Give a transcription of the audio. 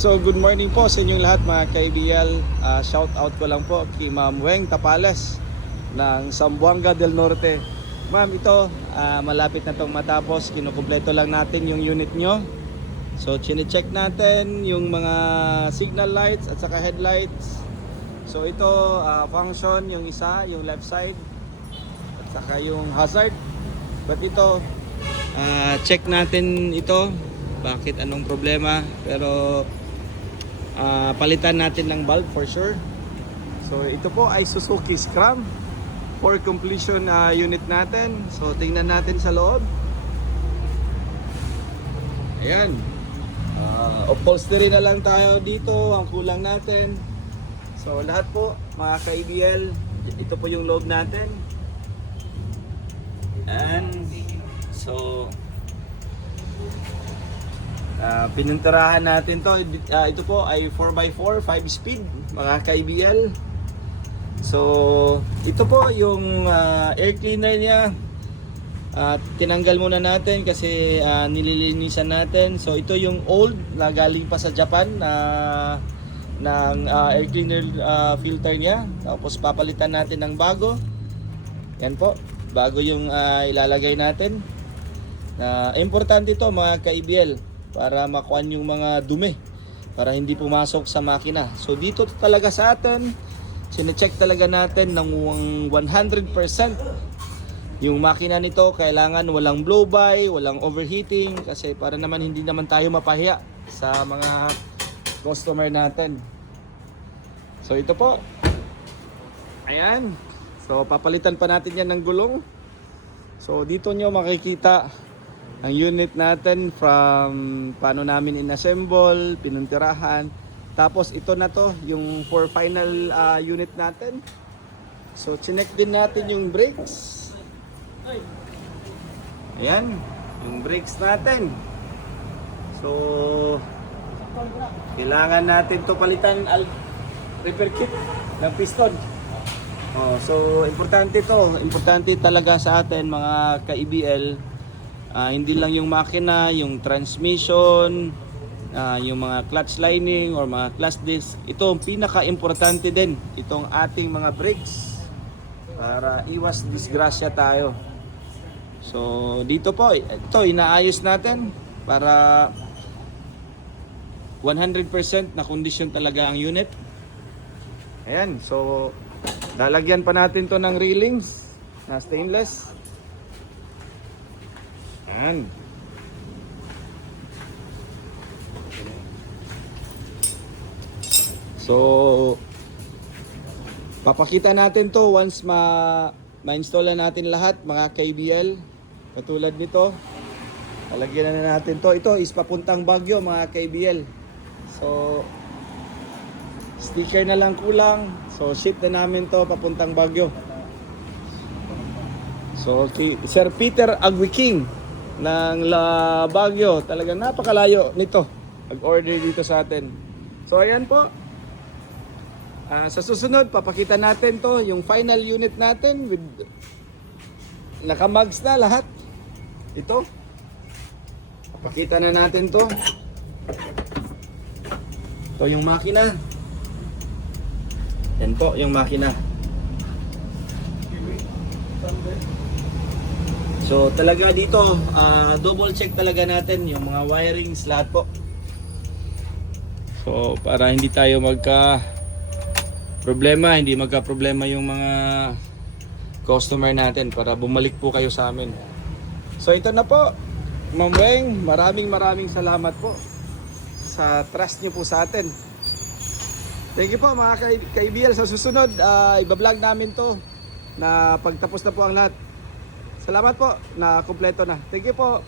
So good morning po sa inyong lahat mga ka-ABL. Shout out ko lang po kay Ma'am Weng Tapales ng Zamboanga del Norte. Ma'am, ito malapit na tong matapos. Kinukumpleto lang natin yung unit nyo. So chine-check natin yung mga signal lights at saka headlights. So ito function yung isa, yung left side at saka yung hazard. But ito check natin ito. Bakit, anong problema? Pero palitan natin ng bulb for sure. So ito po ay Suzuki Scram for completion unit natin. So tingnan natin sa loob. Ayan. Upholstery na lang tayo dito, ang kulang natin. So lahat po mga ka-ABL, ito po yung loob natin. And so pinunturahan natin to. Ito po ay 4x4 5 speed mga ka-ABL. So ito po yung air cleaner niya. Tinanggal muna natin kasi nililinisan natin. So ito yung old na galing pa sa Japan ng air cleaner filter niya. Tapos papalitan natin ng bago. Yan po, bago yung ilalagay natin. Importante ito mga ka-ABL para makuha yung mga dumi, para hindi pumasok sa makina. So dito talaga sa atin, sine-check talaga natin ng 100% yung makina nito. Kailangan walang blow by, walang overheating, kasi para naman hindi naman tayo mapahiya sa mga customer natin. So ito po, ayan. So papalitan pa natin yan ng gulong. So dito nyo makikita ang unit natin from paano namin inassemble, pinuntirahan. Tapos ito na to, yung for final unit natin. So chinek din natin yung brakes. Ayan, yung brakes natin. So kailangan natin to palitan repair kit ng piston. So importante to, importante talaga sa atin mga ka-ABL. Hindi lang yung makina, yung transmission, yung mga clutch lining or mga clutch disc. Ito ang pinaka-importante din, itong ating mga brakes para iwas disgrasya tayo. So dito po, ito inaayos natin para 100% na kondisyon talaga ang unit. Ayan, so lalagyan pa natin to ng railings na stainless. Ayan. So papakita natin to once ma-install na natin lahat mga ka-ABL. Katulad nito, lalagyan na natin to. Ito is papuntang Baguio mga ka-ABL. So sticker na lang kulang. So ship na namin to papuntang Baguio. So Sir Peter Agwiking ng Baguio, talagang napakalayo nito nag-order dito sa atin. So ayan po, sa susunod papakita natin to, yung final unit natin with nakamags na lahat. Ito papakita na natin to. Ito yung makina. Yan po yung makina. So talaga dito, double check talaga natin yung mga wirings lahat po. So para hindi tayo hindi magka-problema yung mga customer natin, para bumalik po kayo sa amin. So ito na po, Ma'am Weng, maraming salamat po sa trust niyo po sa atin. Thank you po mga ka-ABL. Sa susunod, iba-vlog namin to na pagtapos na po ang lahat. Salamat po, na kumpleto na. Thank you po.